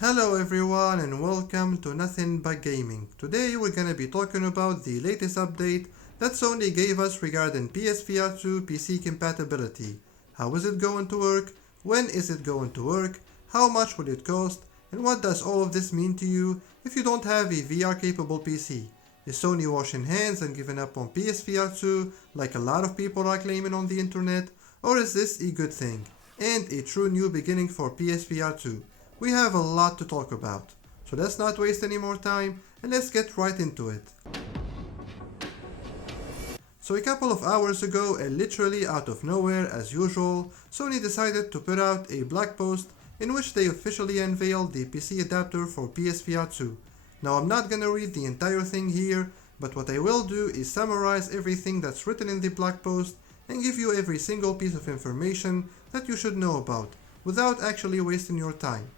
Hello everyone and welcome to Nothing But Gaming. Today we're gonna be talking about the latest update that Sony gave us regarding PSVR2 PC compatibility. How is it going to work? When is it going to work? How much will it cost? And what does all of this mean to you if you don't have a VR capable PC? Is Sony washing hands and giving up on PSVR2 like a lot of people are claiming on the internet? Or is this a good thing and a true new beginning for PSVR2? We have a lot to talk about, so let's not waste any more time and let's get right into it. So a couple of hours ago, and literally out of nowhere as usual, Sony decided to put out a blog post in which they officially unveiled the PC adapter for PSVR2. Now I'm not gonna read the entire thing here, but what I will do is summarize everything that's written in the blog post and give you every single piece of information that you should know about, without actually wasting your time.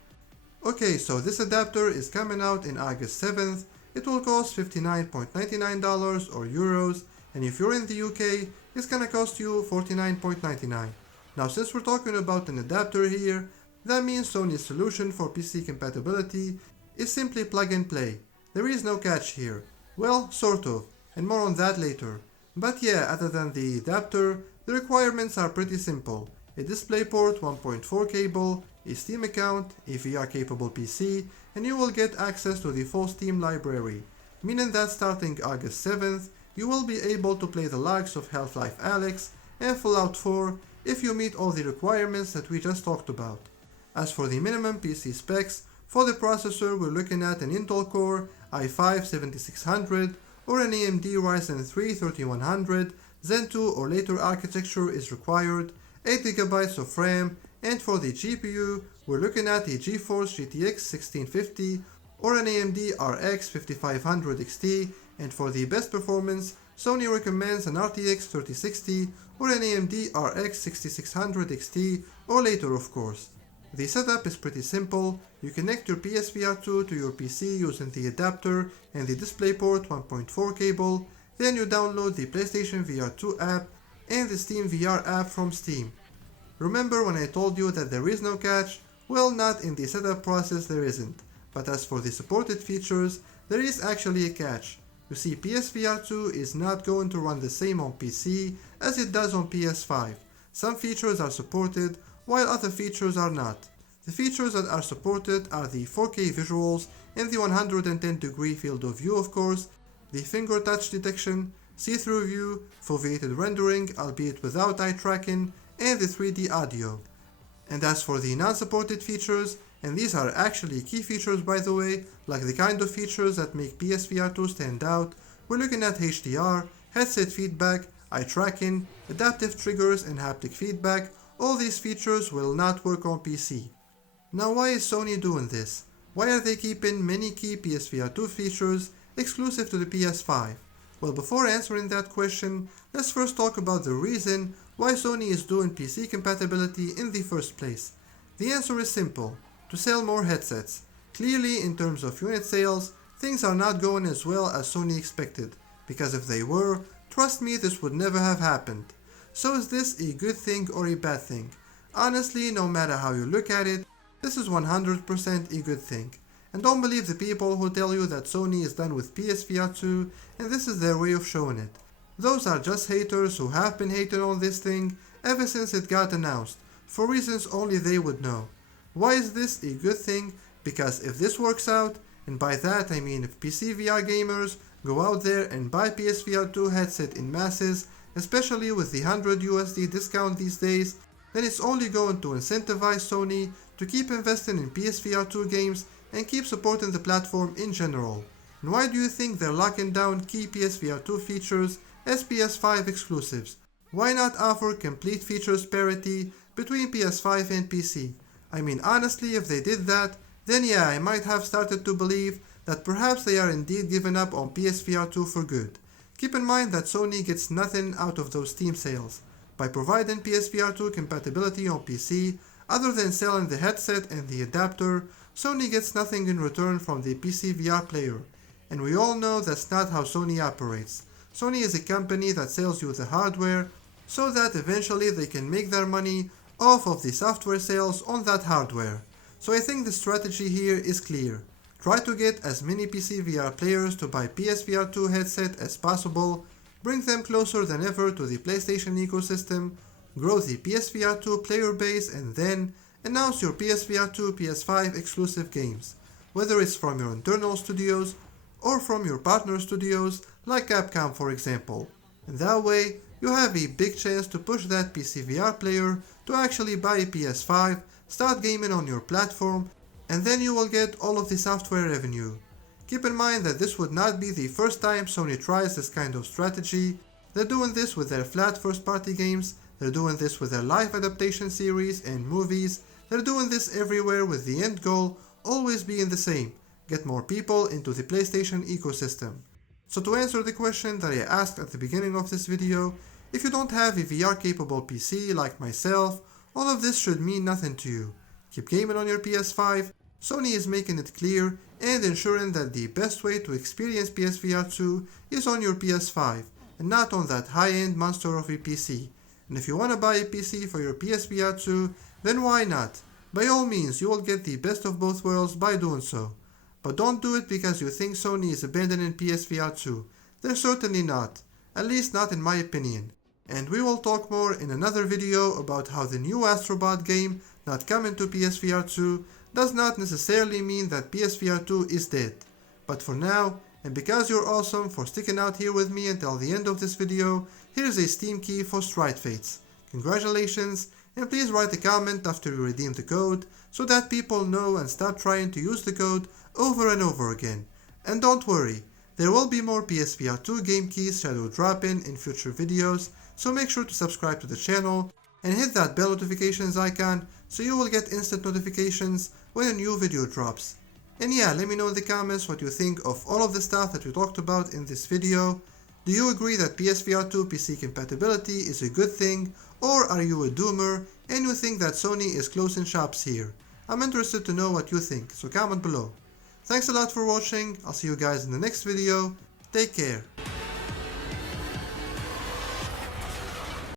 Okay, so this adapter is coming out in August 7th. It will cost $59.99 or euros, and if you're in the UK, it's gonna cost you $49.99. Now since we're talking about an adapter here, that means Sony's solution for PC compatibility is simply plug and play. There is no catch here. Well, sort of, and more on that later. But yeah, other than the adapter, the requirements are pretty simple. A DisplayPort 1.4 cable, a Steam account, a VR capable PC, and you will get access to the full Steam library, meaning that starting August 7th, you will be able to play the likes of Half-Life Alyx and Fallout 4 if you meet all the requirements that we just talked about. As for the minimum PC specs, for the processor we're looking at an Intel Core i5-7600 or an AMD Ryzen 3 3100, Zen 2 or later architecture is required, 8GB of RAM, and for the GPU, we're looking at a GeForce GTX 1650 or an AMD RX 5500 XT, and for the best performance, Sony recommends an RTX 3060 or an AMD RX 6600 XT or later of course. The setup is pretty simple. You connect your PSVR2 to your PC using the adapter and the DisplayPort 1.4 cable, then you download the PlayStation VR2 app and the Steam VR app from Steam. Remember when I told you that there is no catch? Well, not in the setup process there isn't, but as for the supported features, there is actually a catch. You see, PSVR2 is not going to run the same on PC as it does on PS5. Some features are supported, while other features are not. The features that are supported are the 4K visuals and the 110-degree field of view of course, the finger touch detection, see-through view, foveated rendering albeit without eye tracking, and the 3D audio. And as for the non-supported features, and these are actually key features by the way, like the kind of features that make PSVR2 stand out, we're looking at HDR, headset feedback, eye tracking, adaptive triggers and haptic feedback. All these features will not work on PC. Now why is Sony doing this? Why are they keeping many key PSVR2 features exclusive to the PS5? Well, before answering that question, let's first talk about the reason why Sony is doing PC compatibility in the first place. The answer is simple: to sell more headsets. Clearly, in terms of unit sales, things are not going as well as Sony expected, because if they were, trust me, this would never have happened. So is this a good thing or a bad thing? Honestly, no matter how you look at it, this is 100% a good thing. And don't believe the people who tell you that Sony is done with PSVR2 and this is their way of showing it. Those are just haters who have been hating on this thing ever since it got announced, for reasons only they would know. Why is this a good thing? Because if this works out, and by that I mean if PC VR gamers go out there and buy PSVR2 headset in masses, especially with the $100 discount these days, then it's only going to incentivize Sony to keep investing in PSVR2 games and keep supporting the platform in general. And why do you think they're locking down key PSVR2 features as PS5 exclusives? Why not offer complete features parity between PS5 and PC? I mean, honestly, if they did that, then yeah, I might have started to believe that perhaps they are indeed giving up on PSVR2 for good. Keep in mind that Sony gets nothing out of those Steam sales. By providing PSVR2 compatibility on PC, other than selling the headset and the adapter, Sony gets nothing in return from the PC VR player. And we all know that's not how Sony operates. Sony is a company that sells you the hardware so that eventually they can make their money off of the software sales on that hardware. So I think the strategy here is clear. Try to get as many PC VR players to buy PSVR2 headset as possible, bring them closer than ever to the PlayStation ecosystem, grow the PSVR2 player base, and then announce your PSVR2 PS5 exclusive games, whether it's from your internal studios or from your partner studios like Capcom for example. And that way, you have a big chance to push that PC VR player to actually buy a PS5, start gaming on your platform, and then you will get all of the software revenue. Keep in mind that this would not be the first time Sony tries this kind of strategy. They're doing this with their flat first party games, they're doing this with their live adaptation series and movies, they're doing this everywhere with the end goal always being the same: get more people into the PlayStation ecosystem. So to answer the question that I asked at the beginning of this video, if you don't have a VR capable PC like myself, all of this should mean nothing to you. Keep gaming on your PS5. Sony is making it clear and ensuring that the best way to experience PSVR2 is on your PS5 and not on that high-end monster of a PC. And if you want to buy a PC for your PSVR2, then why not? By all means, you will get the best of both worlds by doing so. But don't do it because you think Sony is abandoning PSVR2. They're certainly not, at least not in my opinion. And we will talk more in another video about how the new Astrobot game not coming to PSVR2 does not necessarily mean that PSVR2 is dead. But for now, and because you're awesome for sticking out here with me until the end of this video, here's a Steam key for Stride Fates. Congratulations, and please write a comment after you redeem the code so that people know and stop trying to use the code over and over again. And don't worry, there will be more PSVR2 game keys shadow dropping in future videos, so make sure to subscribe to the channel and hit that bell notifications icon so you will get instant notifications when a new video drops. And yeah, let me know in the comments what you think of all of the stuff that we talked about in this video. Do you agree that PSVR2 PC compatibility is a good thing, or are you a doomer and you think that Sony is closing shops here? I'm interested to know what you think, so comment below. Thanks a lot for watching, I'll see you guys in the next video, take care.